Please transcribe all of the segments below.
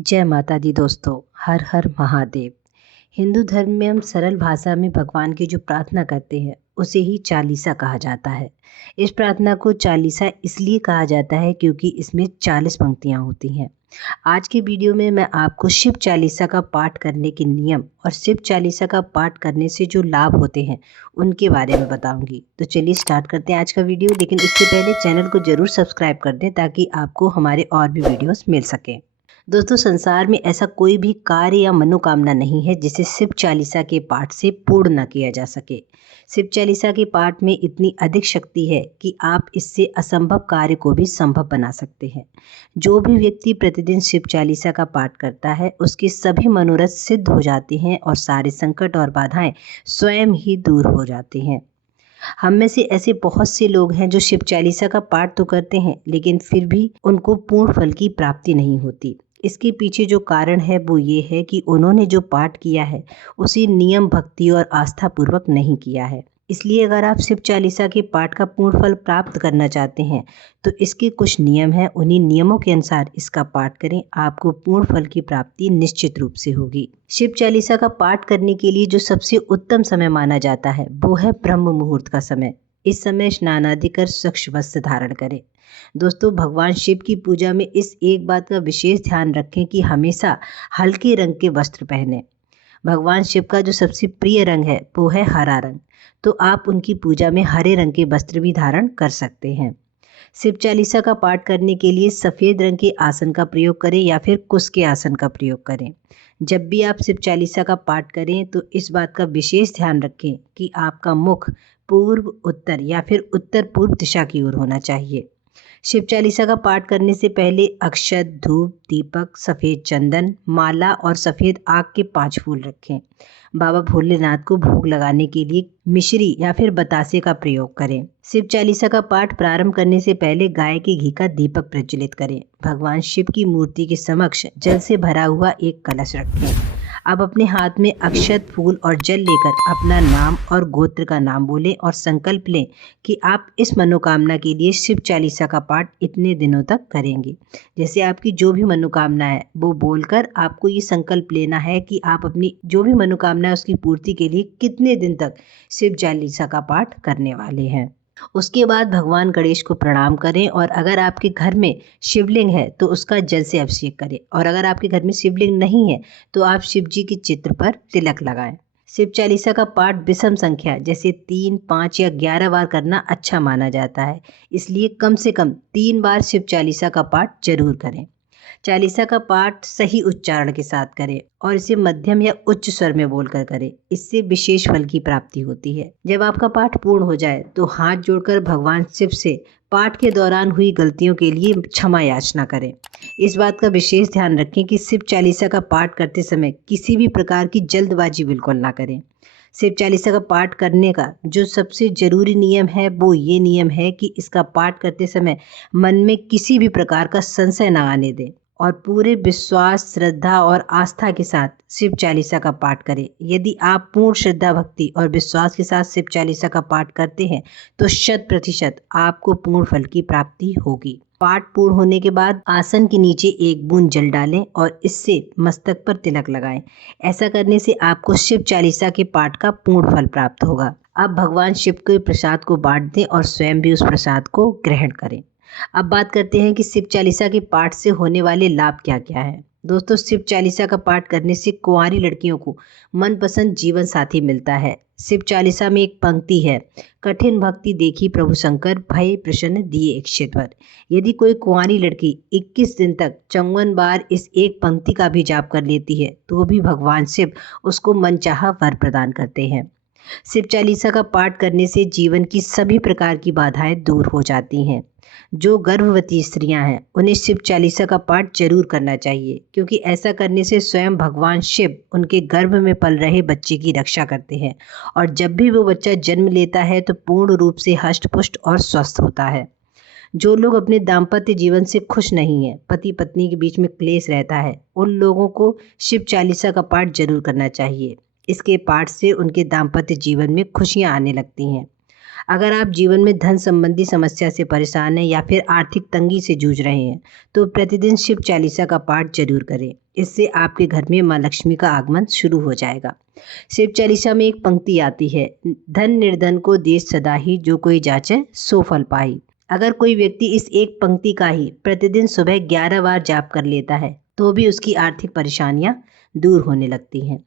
जय माता दी दोस्तों। हर हर महादेव। हिंदू धर्म में हम सरल भाषा में भगवान की जो प्रार्थना करते हैं उसे ही चालीसा कहा जाता है। इस प्रार्थना को चालीसा इसलिए कहा जाता है क्योंकि इसमें 40 पंक्तियां होती हैं। आज की वीडियो में मैं आपको शिव चालीसा का पाठ करने के नियम और शिव चालीसा का पाठ करने से जो लाभ होते हैं उनके बारे में बताऊंगी। तो चलिए स्टार्ट करते हैं आज का वीडियो। लेकिन उससे पहले चैनल को जरूर सब्सक्राइब कर दें ताकि आपको हमारे और भी वीडियोस मिल सके। दोस्तों, संसार में ऐसा कोई भी कार्य या मनोकामना नहीं है जिसे शिव चालीसा के पाठ से पूर्ण न किया जा सके। शिव चालीसा के पाठ में इतनी अधिक शक्ति है कि आप इससे असंभव कार्य को भी संभव बना सकते हैं। जो भी व्यक्ति प्रतिदिन शिव चालीसा का पाठ करता है उसके सभी मनोरथ सिद्ध हो जाते हैं और सारे संकट और बाधाएं स्वयं ही दूर हो जाती हैं। हम में से ऐसे बहुत से लोग हैं जो शिव चालीसा का पाठ तो करते हैं लेकिन फिर भी उनको पूर्ण फल की प्राप्ति नहीं होती। इसके पीछे जो कारण है वो ये है कि उन्होंने जो पाठ किया है उसे नियम, भक्ति और आस्था पूर्वक नहीं किया है। इसलिए अगर आप शिव चालीसा के पाठ का पूर्ण फल प्राप्त करना चाहते हैं तो इसके कुछ नियम हैं। उन्हीं नियमों के अनुसार इसका पाठ करें, आपको पूर्ण फल की प्राप्ति निश्चित रूप से होगी। शिव चालीसा का पाठ करने के लिए जो सबसे उत्तम समय माना जाता है वो है ब्रह्म मुहूर्त का समय। इस समय स्नान आदि कर स्वच्छ वस्त्र धारण करें। दोस्तों, भगवान शिव की पूजा में इस एक बात का विशेष ध्यान रखें कि हमेशा हल्के रंग के वस्त्र पहने। भगवान शिव का जो सबसे प्रिय रंग है वो है हरा रंग, तो आप उनकी पूजा में हरे रंग के वस्त्र भी धारण कर सकते हैं। शिव चालीसा का पाठ करने के लिए सफ़ेद रंग के आसन का प्रयोग करें या फिर कुश के आसन का प्रयोग करें। जब भी आप शिव चालीसा का पाठ करें तो इस बात का विशेष ध्यान रखें कि आपका मुख पूर्व, उत्तर या फिर उत्तर पूर्व दिशा की ओर होना चाहिए। शिव चालीसा का पाठ करने से पहले अक्षत, धूप, दीपक, सफ़ेद चंदन, माला और सफ़ेद आग के 5 फूल रखें। बाबा भोलेनाथ को भोग लगाने के लिए मिश्री या फिर बतासे का प्रयोग करें। शिव चालीसा का पाठ प्रारंभ करने से पहले गाय के घी का दीपक प्रज्वलित करें। भगवान शिव की मूर्ति के समक्ष जल से भरा हुआ एक कलश रखें। अब अपने हाथ में अक्षत, फूल और जल लेकर अपना नाम और गोत्र का नाम बोलें और संकल्प लें कि आप इस मनोकामना के लिए शिव चालीसा का पाठ इतने दिनों तक करेंगे। जैसे आपकी जो भी मनोकामना है वो बोलकर आपको ये संकल्प लेना है कि आप अपनी जो भी मनोकामना है उसकी पूर्ति के लिए कितने दिन तक शिव चालीसा का पाठ करने वाले हैं। उसके बाद भगवान गणेश को प्रणाम करें और अगर आपके घर में शिवलिंग है तो उसका जल से अभिषेक करें और अगर आपके घर में शिवलिंग नहीं है तो आप शिव जी के चित्र पर तिलक लगाएं। शिव चालीसा का पाठ विषम संख्या जैसे 3, 5 या 11 बार करना अच्छा माना जाता है। इसलिए कम से कम 3 बार शिव चालीसा का पाठ जरूर करें। चालीसा का पाठ सही उच्चारण के साथ करें और इसे मध्यम या उच्च स्वर में बोलकर करें। इससे विशेष फल की प्राप्ति होती है। जब आपका पाठ पूर्ण हो जाए तो हाथ जोड़कर भगवान शिव से पाठ के दौरान हुई गलतियों के लिए क्षमा याचना करें। इस बात का विशेष ध्यान रखें कि शिव चालीसा का पाठ करते समय किसी भी प्रकार की जल्दबाजी बिल्कुल ना करें। शिव चालीसा का पाठ करने का जो सबसे जरूरी नियम है वो ये नियम है कि इसका पाठ करते समय मन में किसी भी प्रकार का संशय ना आने दें और पूरे विश्वास, श्रद्धा और आस्था के साथ शिव चालीसा का पाठ करें। यदि आप पूर्ण श्रद्धा, भक्ति और विश्वास के साथ शिव चालीसा का पाठ करते हैं तो 100% आपको पूर्ण फल की प्राप्ति होगी। पाठ पूर्ण होने के बाद आसन के नीचे एक बूंद जल डालें और इससे मस्तक पर तिलक लगाएं। ऐसा करने से आपको शिव चालीसा के पाठ का पूर्ण फल प्राप्त होगा। अब भगवान शिव के प्रसाद को बांट दें और स्वयं भी उस प्रसाद को ग्रहण करें। अब बात करते हैं कि शिव चालीसा के पाठ से होने वाले लाभ क्या क्या है। दोस्तों, शिव चालीसा का पाठ करने से कुंवारी लड़कियों को मनपसंद जीवन साथी मिलता है। शिव चालीसा में एक पंक्ति है, कठिन भक्ति देखी प्रभु शंकर, भय प्रसन्न दिए इच्छितवर। यदि कोई कुंवारी लड़की 21 दिन तक 54 बार इस एक पंक्ति का भी जाप कर लेती है तो भी भगवान शिव उसको मनचाहा वर प्रदान करते हैं। शिव चालीसा का पाठ करने से जीवन की सभी प्रकार की बाधाएं दूर हो जाती हैं। जो गर्भवती स्त्रियां हैं उन्हें शिव चालीसा का पाठ जरूर करना चाहिए क्योंकि ऐसा करने से स्वयं भगवान शिव उनके गर्भ में पल रहे बच्चे की रक्षा करते हैं और जब भी वो बच्चा जन्म लेता है तो पूर्ण रूप से हष्ट-पुष्ट और स्वस्थ होता है। जो लोग अपने दाम्पत्य जीवन से खुश नहीं है, पति पत्नी के बीच में क्लेश रहता है, उन लोगों को शिव चालीसा का पाठ जरूर करना चाहिए। इसके पाठ से उनके दाम्पत्य जीवन में खुशियां आने लगती हैं। अगर आप जीवन में धन संबंधी समस्या से परेशान हैं या फिर आर्थिक तंगी से जूझ रहे हैं तो प्रतिदिन शिव चालीसा का पाठ जरूर करें। इससे आपके घर में माँ लक्ष्मी का आगमन शुरू हो जाएगा। शिव चालीसा में एक पंक्ति आती है, धन निर्धन को देश सदा ही, जो कोई जाचे सो फल पाई। अगर कोई व्यक्ति इस एक पंक्ति का ही प्रतिदिन सुबह 11 बार जाप कर लेता है तो भी उसकी आर्थिक परेशानियां दूर होने लगती हैं।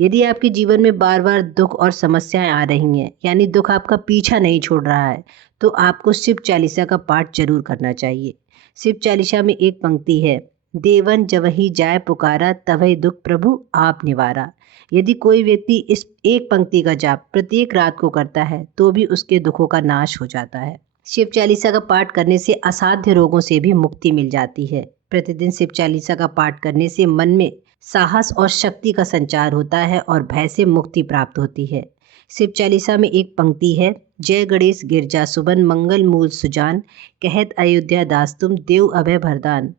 यदि आपके जीवन में बार बार दुख और समस्याएं आ रही हैं, यानी दुख आपका पीछा नहीं छोड़ रहा है, तो आपको शिव चालीसा का पाठ जरूर करना चाहिए। शिव चालीसा में एक पंक्ति है, देवन जवही जाय पुकारा, तवही दुख प्रभु आप निवारा। यदि कोई व्यक्ति इस एक पंक्ति का जाप प्रत्येक रात को करता है तो भी उसके दुखों का नाश हो जाता है। शिव चालीसा का पाठ करने से असाध्य रोगों से भी मुक्ति मिल जाती है। प्रतिदिन शिव चालीसा का पाठ करने से मन में साहस और शक्ति का संचार होता है और भय से मुक्ति प्राप्त होती है। शिव चालीसा में एक पंक्ति है, जय गणेश गिरजा सुबन, मंगल मूल सुजान, कहत अयोध्या दास तुम, देव अभय भरदान।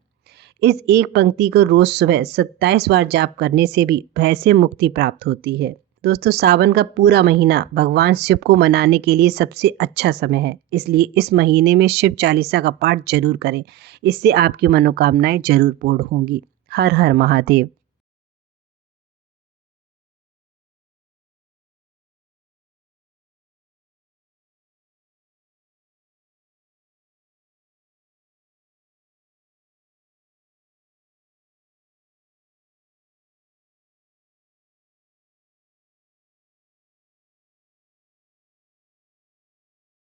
इस एक पंक्ति को रोज सुबह 27 बार जाप करने से भी भय से मुक्ति प्राप्त होती है। दोस्तों, सावन का पूरा महीना भगवान शिव को मनाने के लिए सबसे अच्छा समय है, इसलिए इस महीने में शिव चालीसा का पाठ जरूर करें। इससे आपकी मनोकामनाएं जरूर पूर्ण होंगी। हर हर महादेव।